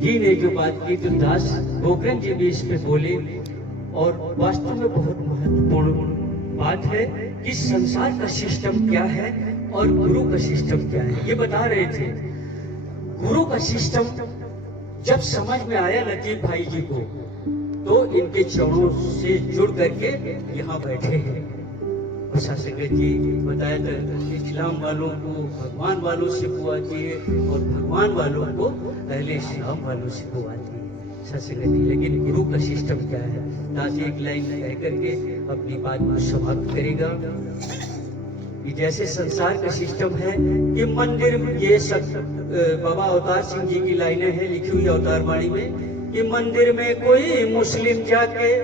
जी ने जो बात की, तो दास गोकरण जी भी इस पे बोले, और वास्तव में बहुत महत्वपूर्ण बात है कि संसार का सिस्टम क्या है और गुरु का सिस्टम क्या है, ये बता रहे थे। गुरु का सिस्टम जब समझ में आया लतीफ भाई जी को, तो इनके चरणों से जुड़ करके यहाँ बैठे हैं। संगत जी बताया था, इस्लाम वालों को भगवान वालों से बुआती है और भगवान वालों को पहले इस्लाम वालों से बुआती है सत्संगत जी। लेकिन गुरु का सिस्टम क्या है, दास एक लाइन कह करके अपनी बात को समाप्त करेगा कि जैसे संसार का सिस्टम है कि मंदिर, ये सब बाबा अवतार सिंह जी की लाइनें हैं लिखी हुई अवतार वाणी में, कि मंदिर में कोई मुस्लिम जाके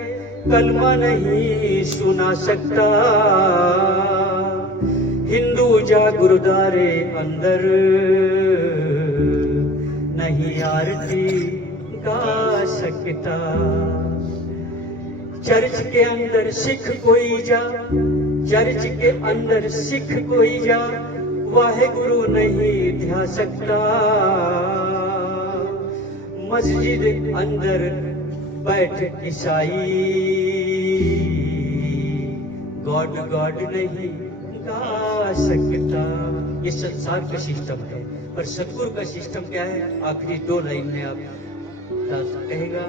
कलमा नहीं सुना सकता, हिंदू जा गुरुद्वारे अंदर नहीं आरती गा सकता, चर्च के अंदर सिख कोई जा, चर्च के अंदर सिख कोई जा, वाहे गुरु नहीं ध्या सकता, मस्जिद अंदर बैठ ईसाई गॉड गॉड नहीं गा सकता। ये संसार का सिस्टम है, पर सतगुरु का सिस्टम क्या है, आखिरी दो लाइन में आप कहेगा,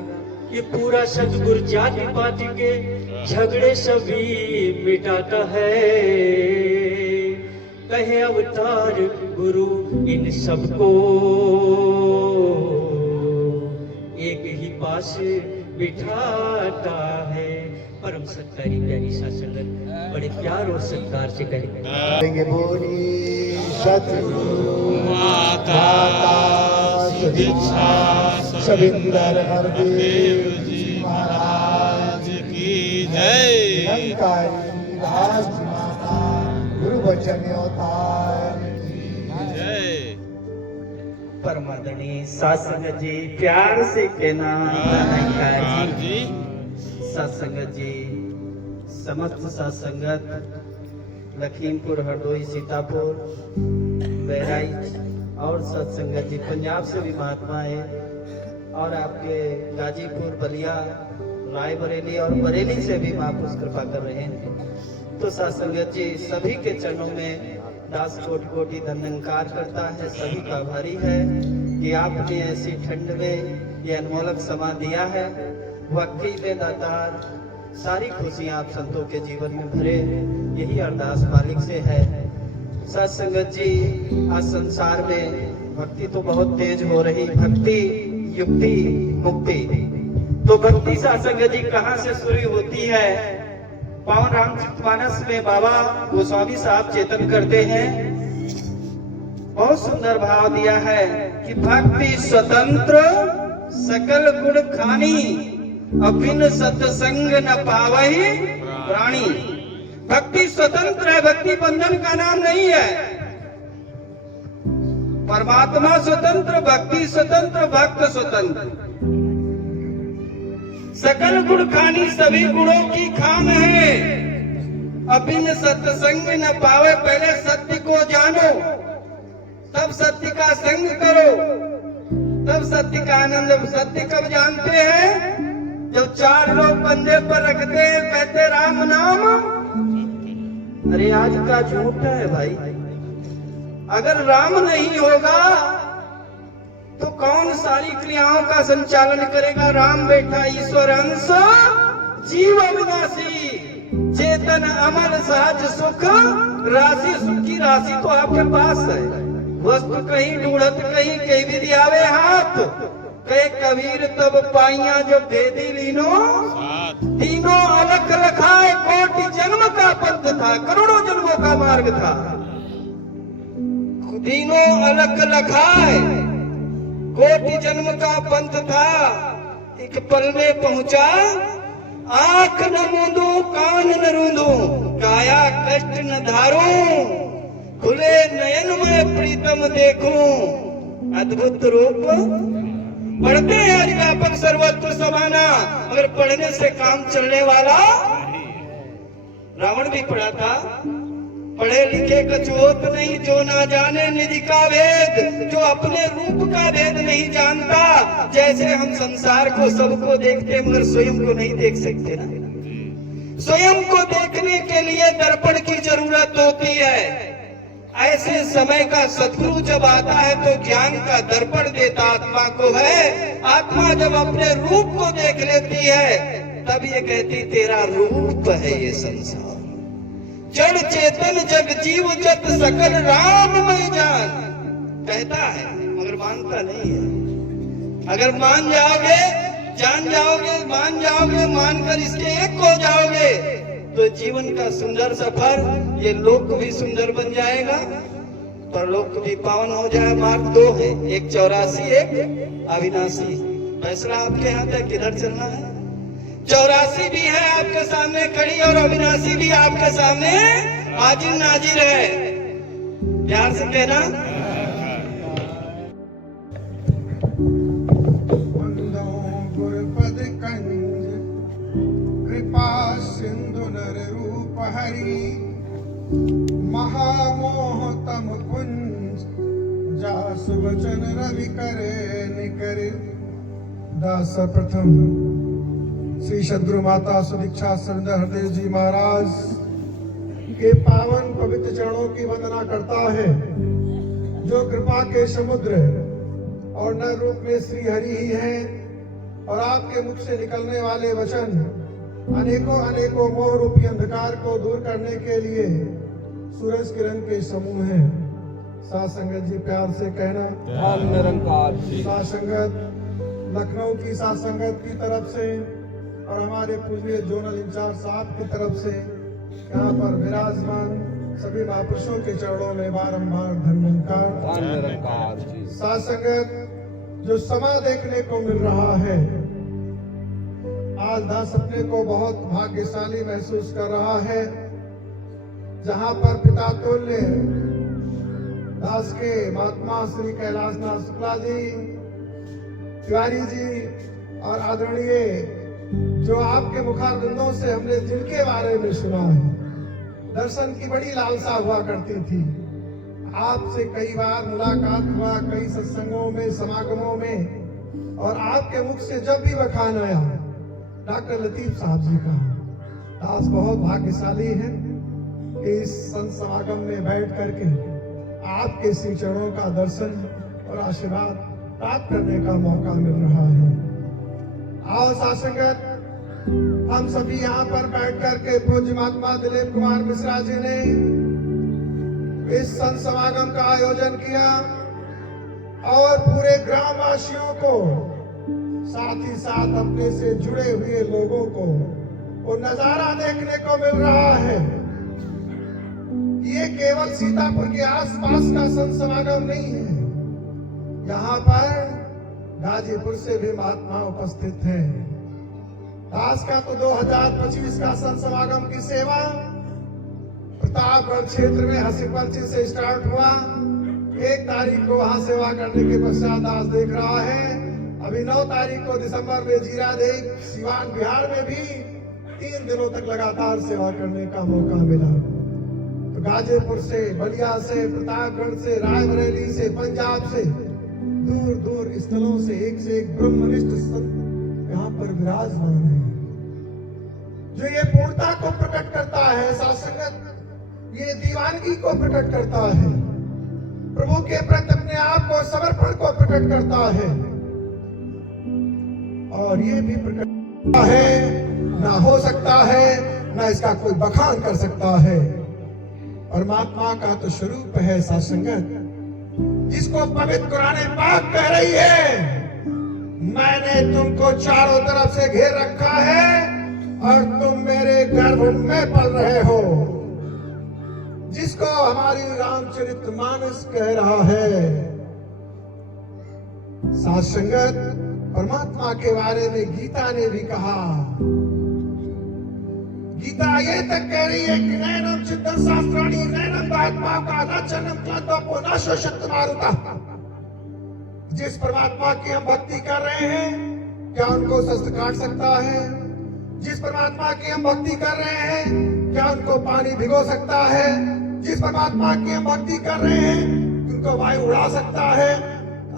ये पूरा सतगुरु जाति पाति के झगड़े सभी मिटाता है, कहे अवतार गुरु इन सबको एक ही पास बिठाता है। परम सत्कारी प्यारी सा संगत, बड़े प्यार और सत्कार से करें। माता सुदीक्षा सविंदर हरदेव जी महाराज की जय। गुरु वचन अवतार जय। परमादरणीय सत्संगत जी प्यार से कहना निरंकार जी। सत्संगत जी, समस्त सत्संगत लखीमपुर, हरदोई, सीतापुर, बहराइच और सत्संगत जी पंजाब से भी महात्मा है और आपके गाजीपुर, बलिया, रायबरेली और बरेली से भी महापुरुष कृपा कर रहे हैं। तो सत्संगत जी सभी के चरणों में दास कोटि कोटि धन्यवाद करता है, सभी का आभारी है कि आपने ऐसी ठंड में ये अनमोलक समा दिया है। भक्ति में दातार सारी खुशियां आप संतों के जीवन में भरे, यही अरदास मालिक से है। सत्संगत जी, आज संसार में भक्ति तो बहुत तेज हो रही, भक्ति युक्ति मुक्ति। तो भक्ति सत्संगत जी कहाँ से शुरू होती है? पावन रामचरितमानस में बाबा गोस्वामी साहब चेतन करते हैं, बहुत सुंदर भाव दिया है कि भक्ति स्वतंत्र सकल गुण खानी, अभिन्न सत्संग न पावहि प्राणी। भक्ति स्वतंत्र है, भक्ति बंधन का नाम नहीं है। परमात्मा स्वतंत्र, भक्ति स्वतंत्र, भक्त स्वतंत्र। सकल गुण खानी, सभी गुणों की खान है। अभिन्न सत्संग न पावे, पहले सत्य को जानो, तब सत्य का संग करो, तब सत्य का आनंद। सत्य कब जानते हैं? जब चार लोग कंधे पर रखते हैं, कहते राम नाम। अरे आज का झूठ है भाई। अगर राम नहीं होगा तो कौन सारी क्रियाओं का संचालन करेगा? राम बैठा ईश्वर अंश, जीव अविनाशी, चेतन अमर सहज सुख राशि। सुख की राशि तो आपके पास है, वस्तु कहीं ढूंढत कहीं कहीं विधि आवे हाथ। कहे कबीर तब पाइया जब भेदी लीनो, तीनों अलग लखाए, कोटि जन्म का पंथ था, करोड़ों जन्मों का मार्ग था। तीनों अलग लखाए, कोटि जन्म का पंथ था, एक पल में पहुंचा। आंख न मूंदू, कान न रूंदू, काया कष्ट न धारू, खुले नयन में प्रीतम देखूं, अद्भुत रूप। पढ़ते हैं आज व्यापक सर्वत्र समाना, मगर पढ़ने से काम चलने वाला रावण भी पढ़ा था। पढ़े लिखे कछुओत नहीं, जो ना जाने निधि का भेद, जो अपने रूप का भेद नहीं जानता। जैसे हम संसार को सबको देखते मगर स्वयं को नहीं देख सकते ना। स्वयं को देखने के लिए दर्पण की जरूरत होती है। ऐसे समय का सदगुरु जब आता है तो ज्ञान का दर्पण देता आत्मा को है। आत्मा जब अपने रूप को देख लेती है तब ये कहती तेरा रूप है ये संसार। जड़ चेतन जग जीव जत सकल राम में जान, कहता है मगर मानता नहीं है। अगर मान जाओगे, जान जाओगे, मान जाओगे, मानकर इसके एक हो जाओगे तो जीवन का सुंदर सफर, ये लोक भी सुंदर बन जाएगा, परलोक भी पावन हो जाए। मार्ग दो है, एक 84, एक अविनाशी। फैसला आपके हाथ है किधर चलना है। 84 भी है आपके सामने खड़ी और अविनाशी भी आपके सामने हाजिर नाजिर है। प्यार से कहना गुरुपद कंज कृपा सिंधु नर रूप हरि, महामोह तम कुंज जास वचन रवि करे निकर। दास प्रथम श्री सद्गुरु माता सुदीक्षा सुंदर हरदेव जी महाराज के पावन पवित्र चरणों की वंदना करता है, जो कृपा के समुद्र और नर रूप में श्री हरि ही है। और आपके मुख से निकलने वाले वचन अनेकों अनेकों मोह रूपी अंधकार को दूर करने के लिए सूरज किरण के समूह है। साथ संगत जी प्यार से कहना निरंकार साथ संगत लखनऊ की साथ संगत की तरफ से और हमारे पूज्य जोनल इंचार्ज साहब की तरफ से यहाँ पर विराजमान सभी महापुरुषों के चरणों में बारंबार धन्यवाद। निरंकार जी। साथ संगत, जो समा देखने को मिल रहा है, आज दास अपने को बहुत भाग्यशाली महसूस कर रहा है, जहां पर पिता तुल्य दास के महात्मा श्री कैलाशनाथ शुक्ला जी, तिवारी जी और आदरणीय जो आपके मुखारबिंदों से हमने जिनके बारे में सुना है, दर्शन की बड़ी लालसा हुआ करती थी। आपसे कई बार मुलाकात हुआ, कई सत्संगों में, समागमों में, और आपके मुख से जब भी बखान आया डॉक्टर लतीफ साहब जी का, दास बहुत भाग्यशाली है कि इस संत समागम में बैठ करके आपके श्री चरणों का दर्शन और आशीर्वाद प्राप्त करने का मौका मिल रहा है। आओ साथ संगत, हम सभी यहाँ पर बैठ करके पूज्य महात्मा दिलीप कुमार मिश्रा जी ने इस संत समागम का आयोजन किया और पूरे ग्रामवासियों को, साथ ही साथ अपने से जुड़े हुए लोगों को वो नजारा देखने को मिल रहा है। ये केवल सीतापुर के आसपास का संत समागम नहीं है, यहाँ पर गाजीपुर से भी महात्मा उपस्थित हैं। दास का तो 2025 का संत समागम की सेवा प्रतापगढ़ क्षेत्र में हसीपंची से स्टार्ट हुआ। 1 तारीख को वहां सेवा करने के पश्चात दास देख रहा है अभी 9 तारीख को दिसंबर में जीरादेव सिवान बिहार में भी 3 दिनों तक लगातार सेवा करने का मौका मिला। तो गाजीपुर से, बलिया से, प्रतापगढ़ से, रायबरेली से, पंजाब से, दूर दूर स्थलों से एक ब्रह्मनिष्ठ संत यहाँ पर विराजमान है, जो ये पूर्णता को प्रकट करता है। सासंगत, ये दीवानगी को प्रकट करता है, प्रभु के प्रति अपने आप को समर्पण को प्रकट करता है, और ये भी प्रकट करता है ना हो सकता है ना इसका कोई बखान कर सकता है। परमात्मा का तो स्वरूप है सासंगत, जिसको पवित्र कुरान पाक कह रही है, मैंने तुमको चारों तरफ से घेर रखा है और तुम मेरे गर्भ में पल रहे हो, जिसको हमारी रामचरितमानस कह रहा है। साथ संगत, परमात्मा के बारे में गीता ने भी कहा, गीता ये तक कह रही है कि नैनम चित्तम शास्त्राणि नैनम आत्मा का नाचनम क्लांतो न शोषित मारुता। जिस परमात्मा की हम भक्ति कर रहे हैं, क्या उनको शस्त्र काट सकता है? जिस परमात्मा की हम भक्ति कर रहे हैं, क्या उनको पानी भिगो सकता है? जिस परमात्मा की हम भक्ति कर रहे हैं, उनको वायु उड़ा सकता है?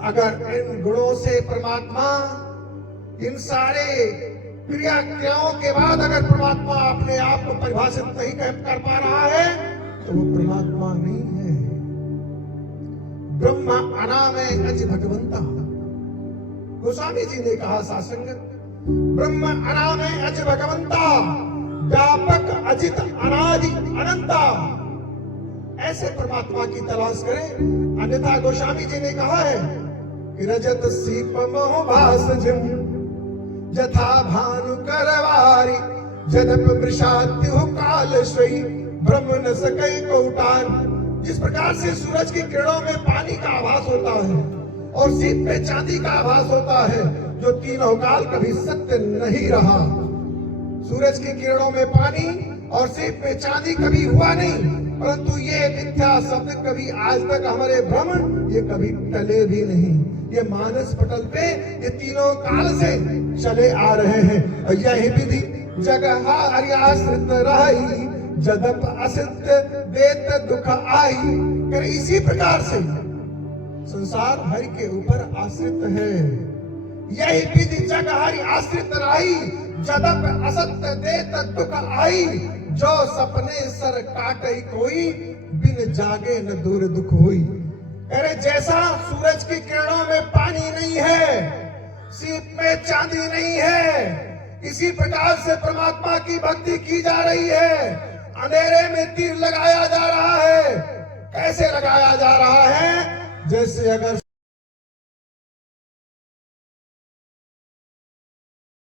अगर इन गुणों से परमात्मा, इन सारे क्रियाओं के बाद अगर परमात्मा अपने आप को परिभाषित नहीं कर पा रहा है, तो वो परमात्मा नहीं है। ब्रह्मा अनामय अज भगवंता, गोस्वामी जी ने कहा सासंगत, ब्रह्म अनामय अज भगवंता, व्यापक अजित अनादि अनंता। ऐसे परमात्मा की तलाश करें, अन्यथा गोस्वामी जी ने कहा है कि रजत सीप मोह भासजम जथा भानु करवारी जदप वृषात्यु काल श्री ब्रह्म न सकई कौटान। जिस प्रकार से सूरज की किरणों में पानी का आभास होता है और सीप पे चांदी का आभास होता है, जो तीनों काल कभी सत्य नहीं रहा। सूरज की किरणों में पानी और सीप पे चांदी कभी हुआ नहीं, परंतु ये मिथ्या शब्द कभी आज तक हमारे भ्रम ये कभी टले भी नहीं। ये मानस पटल पे ये तीनों काल से चले आ रहे हैं, और यही विधि जगह आश्रित रही जदप असित देत दुख आई। कर इसी प्रकार से संसार हरि के ऊपर आश्रित है। यही विधि जगह हरि आश्रित रही जदप असत्य देत दुख आई। जो सपने सर काटई कोई बिन जागे न दूर दुख हुई। अरे जैसा सूरज की किरणों में पानी नहीं है, सीप में चांदी नहीं है, इसी प्रकार से परमात्मा की भक्ति की जा रही है। अंधेरे में तीर लगाया जा रहा है। कैसे लगाया जा रहा है? जैसे अगर